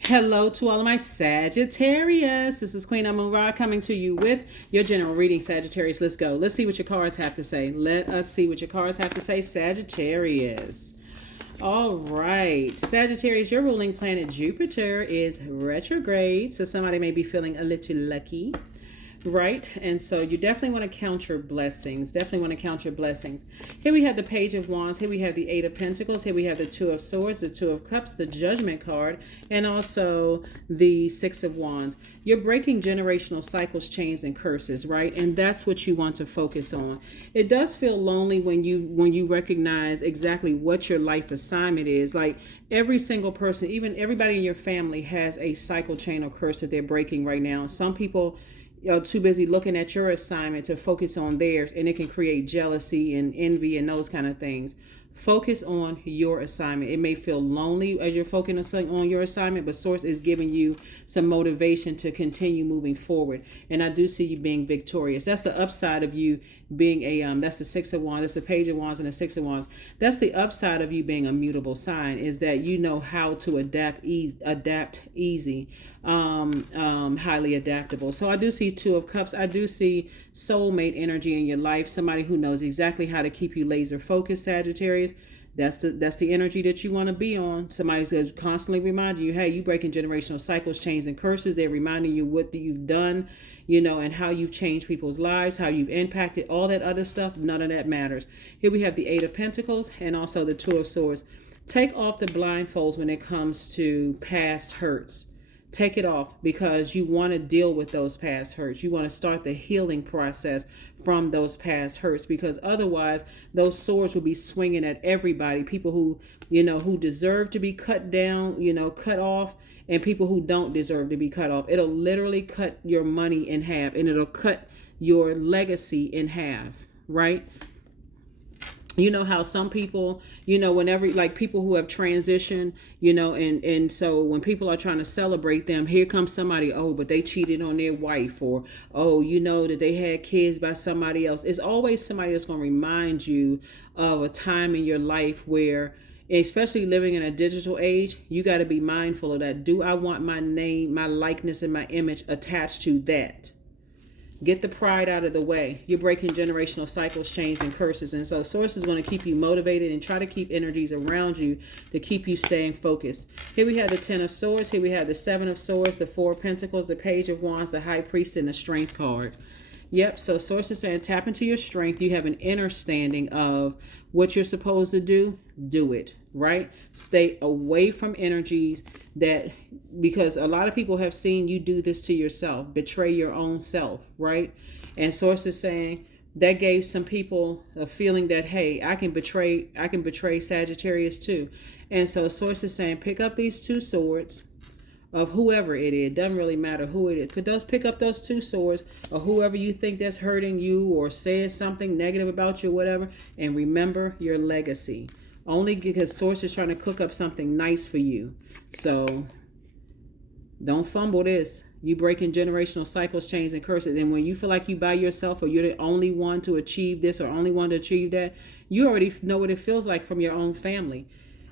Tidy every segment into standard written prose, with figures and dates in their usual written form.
Hello to all of my Sagittarius. This is Queen Amun Ra coming to you with your general reading, Sagittarius. Let's go. Let's see what your cards have to say. Let us see what your cards have to say, Sagittarius. All right. Sagittarius, your ruling planet Jupiter is retrograde. So somebody may be feeling a little lucky. Right, and so you definitely want to count your blessings. Definitely want to count your blessings. Here we have the Page of Wands. Here we have the Eight of Pentacles. Here we have the Two of Swords, the Two of Cups, the Judgment card, and also the Six of Wands. You're breaking generational cycles, chains, and curses, right? And that's what you want to focus on. It does feel lonely when you recognize exactly what your life assignment is. Like every single person, even everybody in your family, has a cycle, chain, or curse that they're breaking right now. Some people too busy looking at your assignment to focus on theirs, and it can create jealousy and envy and those kind of things. Focus on your assignment. It may feel lonely as you're focusing on your assignment, but Source is giving you some motivation to continue moving forward. And I do see you being victorious. That's the upside of you being that's the Six of Wands, that's the Page of Wands and the Six of Wands. That's the upside of you being a mutable sign, is that you know how to adapt easy, highly adaptable. So I do see Two of Cups. I do see soulmate energy in your life, somebody who knows exactly how to keep you laser focused, Sagittarius. That's the energy that you want to be on. Somebody's going to constantly remind you, hey, you breaking generational cycles, chains, and curses. They're reminding you what you've done, and how you've changed people's lives, how you've impacted, all that other stuff. None of that matters. Here we have the Eight of Pentacles and also the Two of Swords. Take off the blindfolds when it comes to past hurts. Take it off, because you want to deal with those past hurts. You want to start the healing process from those past hurts, because otherwise those swords will be swinging at everybody. People who, who deserve to be cut down, cut off, and people who don't deserve to be cut off. It'll literally cut your money in half, and it'll cut your legacy in half, right? You know how some people, whenever, like people who have transitioned, and so when people are trying to celebrate them, here comes somebody, oh, but they cheated on their wife, or, oh, that they had kids by somebody else. It's always somebody that's going to remind you of a time in your life where, especially living in a digital age, you got to be mindful of that. Do I want my name, my likeness, and my image attached to that? Get the pride out of the way. You're breaking generational cycles, chains, and curses. And so Source is going to keep you motivated and try to keep energies around you to keep you staying focused. Here we have the Ten of Swords. Here we have the Seven of Swords, the Four of Pentacles, the Page of Wands, the High Priest, and the Strength card. Yep, so Source is saying tap into your strength. You have an understanding of what you're supposed to do. Do it, right? Stay away from energies that, because a lot of people have seen you do this to yourself, betray your own self, right? And Source is saying that gave some people a feeling that, hey, I can betray Sagittarius too. And so Source is saying pick up these two swords of whoever it is. Doesn't really matter who it is. Pick up those two swords of whoever you think that's hurting you or says something negative about you, whatever, and remember your legacy. Only because Source is trying to cook up something nice for you. So don't fumble this. You breaking generational cycles, chains, and curses. And when you feel like you by yourself, or you're the only one to achieve this or only one to achieve that, you already know what it feels like from your own family.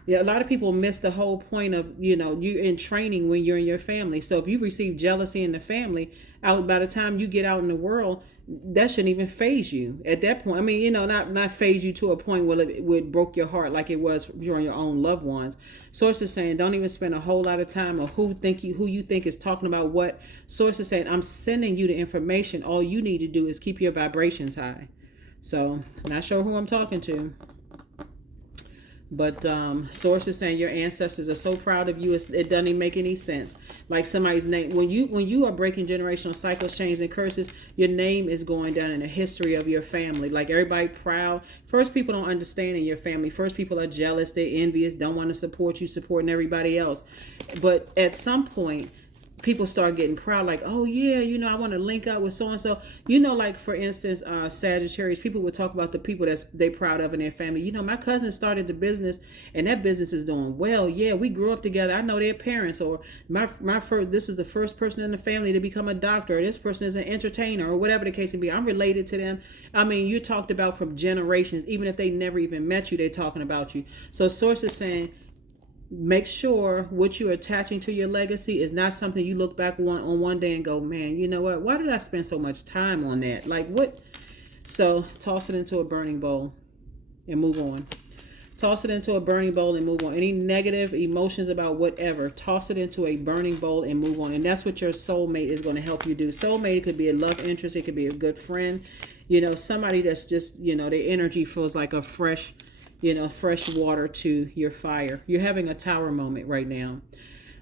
Yeah, a lot of people miss the whole point of, you're in training when you're in your family. So if you receive jealousy in the family, by the time you get out in the world, that shouldn't even phase you at that point. I mean, not phase you to a point where it would broke your heart like it was during your own loved ones. Source is saying don't even spend a whole lot of time on who you think is talking about what. Source is saying I'm sending you the information. All you need to do is keep your vibrations high. So not sure who I'm talking to. But Source is saying your ancestors are so proud of you, it doesn't even make any sense. Like somebody's name, when you are breaking generational cycles, chains, and curses, your name is going down in the history of your family. Like everybody proud. First, people don't understand in your family. First, people are jealous, they're envious, don't want to support you, supporting everybody else. But at some point, people start getting proud, like, oh yeah, I want to link up with so and so. Like for instance, Sagittarius, people would talk about the people they proud of in their family. My cousin started the business, and that business is doing well. Yeah, we grew up together. I know their parents, or this is the first person in the family to become a doctor. Or this person is an entertainer, or whatever the case may be. I'm related to them. I mean, you talked about from generations, even if they never even met you, they're talking about you. So Source is saying, Make sure what you're attaching to your legacy is not something you look back on one day and go, man, you know what? Why did I spend so much time on that? Like what? So toss it into a burning bowl and move on. Toss it into a burning bowl and move on. Any negative emotions about whatever, toss it into a burning bowl and move on. And that's what your soulmate is going to help you do. Soulmate could be a love interest. It could be a good friend. Somebody that's just, their energy feels like a fresh water to your fire. You're having a tower moment right now.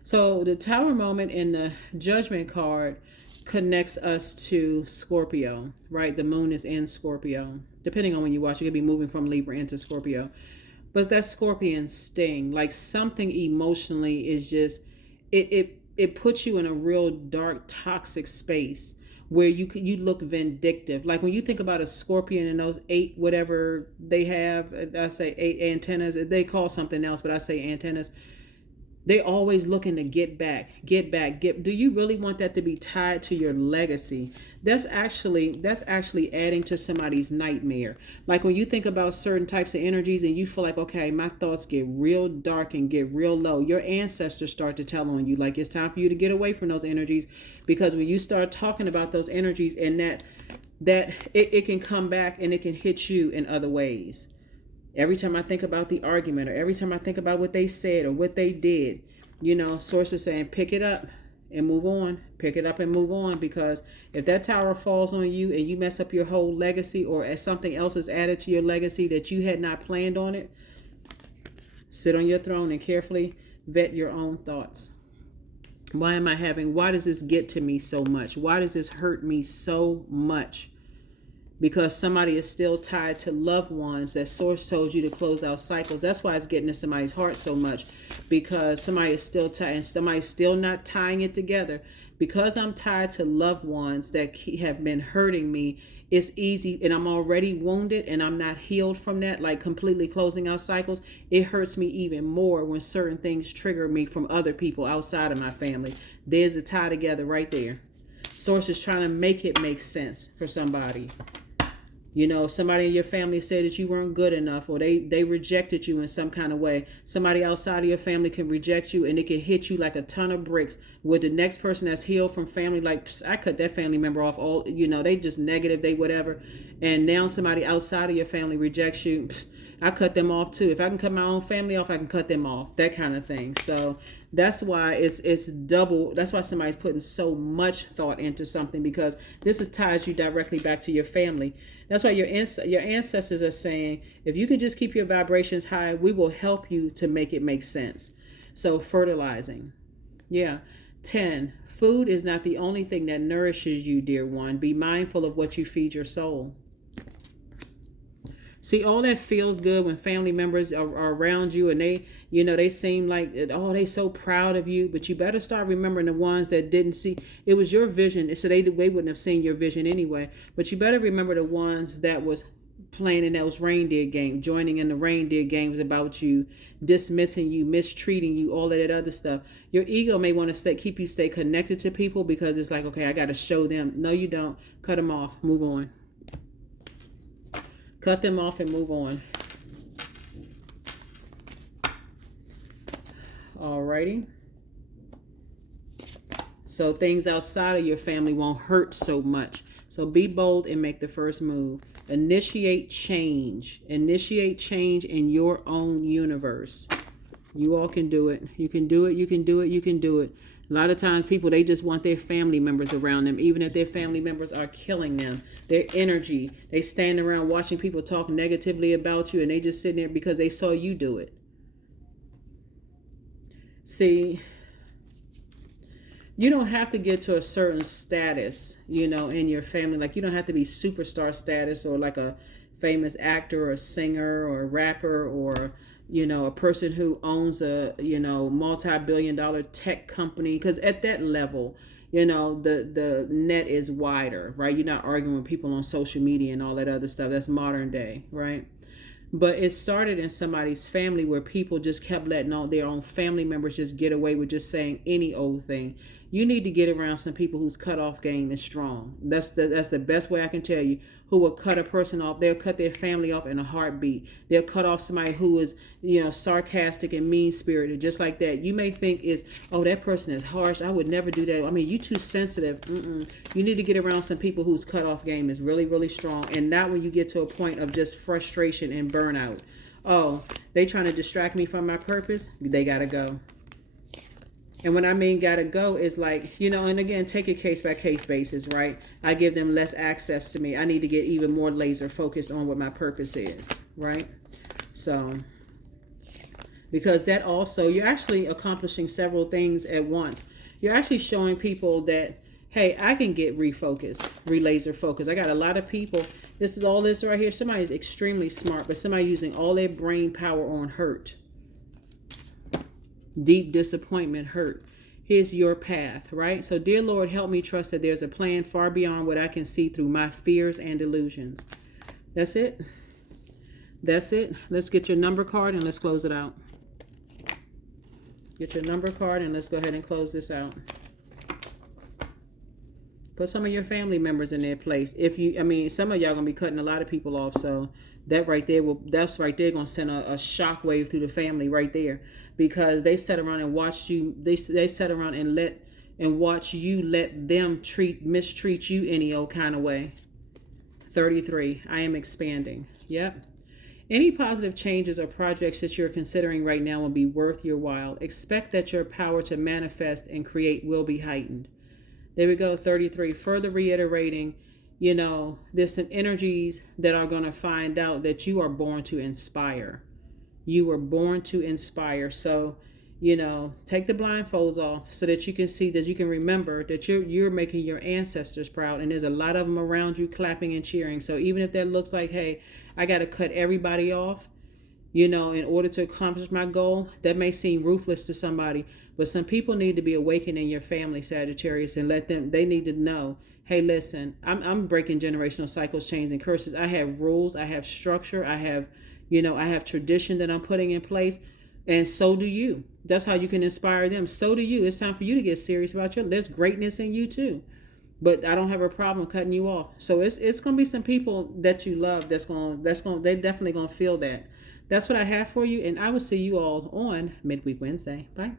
So the tower moment in the judgment card connects us to Scorpio, right? The moon is in Scorpio. Depending on when you watch, you could be moving from Libra into Scorpio. But that scorpion sting, like something emotionally is just, it puts you in a real dark, toxic space where you look vindictive. Like when you think about a scorpion and those 8, whatever they have, I say 8 antennas, they call something else, but I say antennas. They always looking to get back. Do you really want that to be tied to your legacy? That's actually adding to somebody's nightmare. Like when you think about certain types of energies and you feel like, okay, my thoughts get real dark and get real low. Your ancestors start to tell on you, like it's time for you to get away from those energies, because when you start talking about those energies and that it can come back and it can hit you in other ways. Every time I think about the argument, or every time I think about what they said or what they did, sources saying pick it up and move on. Pick it up and move on, because if that tower falls on you and you mess up your whole legacy, or as something else is added to your legacy that you had not planned on it, sit on your throne and carefully vet your own thoughts. Why does this get to me so much? Why does this hurt me so much? Because somebody is still tied to loved ones that source told you to close out cycles. That's why it's getting to somebody's heart so much, because somebody is still tied and somebody's still not tying it together. Because I'm tied to loved ones that have been hurting me, it's easy, and I'm already wounded and I'm not healed from that, like completely closing out cycles. It hurts me even more when certain things trigger me from other people outside of my family. There's the tie together right there. Source is trying to make it make sense for somebody. Somebody in your family said that you weren't good enough, or they rejected you in some kind of way. Somebody outside of your family can reject you and it can hit you like a ton of bricks. With the next person that's healed from family, like I cut that family member off, all, they just negative, they whatever. And now somebody outside of your family rejects you. I cut them off too. If I can cut my own family off, I can cut them off, that kind of thing. So that's why it's double. That's why somebody's putting so much thought into something, because this ties you directly back to your family. That's why your ancestors are saying, if you can just keep your vibrations high, we will help you to make it make sense. So fertilizing. Yeah. 10. Food is not the only thing that nourishes you, dear one. Be mindful of what you feed your soul. See, all that feels good when family members are around you and they seem like, oh, they so proud of you. But you better start remembering the ones that didn't see. It was your vision, so they wouldn't have seen your vision anyway. But you better remember the ones that was playing in those reindeer games, joining in the reindeer games about you, dismissing you, mistreating you, all of that other stuff. Your ego may want to keep you stay connected to people, because it's like, okay, I got to show them. No, you don't. Cut them off. Move on. Cut them off and move on. Alrighty. So things outside of your family won't hurt so much. So be bold and make the first move. Initiate change. Initiate change in your own universe. You all can do it. You can do it. You can do it. You can do it. A lot of times people, they just want their family members around them, even if their family members are killing them. Their energy, they stand around watching people talk negatively about you, and they just sitting there because they saw you do it. See, you don't have to get to a certain status, in your family. Like, you don't have to be superstar status, or like a famous actor or a singer or a rapper, or a person who owns a, multi-billion-dollar tech company. Because at that level, the net is wider, right? You're not arguing with people on social media and all that other stuff. That's modern day, right? But it started in somebody's family where people just kept letting all their own family members just get away with just saying any old thing. You need to get around some people whose cutoff game is strong. That's the best way I can tell you. Who will cut a person off? They'll cut their family off in a heartbeat. They'll cut off somebody who is, sarcastic and mean spirited, just like that. You may think oh, that person is harsh. I would never do that. I mean, you too sensitive. You need to get around some people whose cutoff game is really, really strong, and not when you get to a point of just frustration and burnout. Oh, they trying to distract me from my purpose. They gotta go. And when I mean gotta go is like, and again, take a case by case basis, right? I give them less access to me. I need to get even more laser focused on what my purpose is, right? So, because that also, you're actually accomplishing several things at once. You're actually showing people that, hey, I can get refocused, laser focused. I got a lot of people. This is all this right here. Somebody's extremely smart, but somebody using all their brain power on hurt. Deep disappointment, hurt. Here's your path, right? So, dear Lord, help me trust that there's a plan far beyond what I can see through my fears and delusions. That's it. That's it. Let's get your number card and let's close it out. Get your number card and let's go ahead and close this out. Put some of your family members in their place. Some of y'all gonna be cutting a lot of people off, so that's right there gonna send a shock wave through the family right there, because they sat around and watched you. They sat around and watch you let them mistreat you any old kind of way. 33. I am expanding. Yep. Any positive changes or projects that you're considering right now will be worth your while. Expect that your power to manifest and create will be heightened. There we go, 33. Further reiterating, there's some energies that are going to find out that you are born to inspire. You were born to inspire. So, take the blindfolds off so that you can see, that you can remember that you're making your ancestors proud. And there's a lot of them around you clapping and cheering. So even if that looks like, hey, I got to cut everybody off, in order to accomplish my goal, that may seem ruthless to somebody. But some people need to be awakened in your family, Sagittarius, and they need to know, hey, listen, I'm breaking generational cycles, chains, and curses. I have rules, I have structure, I have tradition that I'm putting in place, and so do you. That's how you can inspire them. So do you. It's time for you to get serious about there's greatness in you too. But I don't have a problem cutting you off. So it's gonna be some people that you love they definitely gonna feel that. That's what I have for you, and I will see you all on Midweek Wednesday. Bye.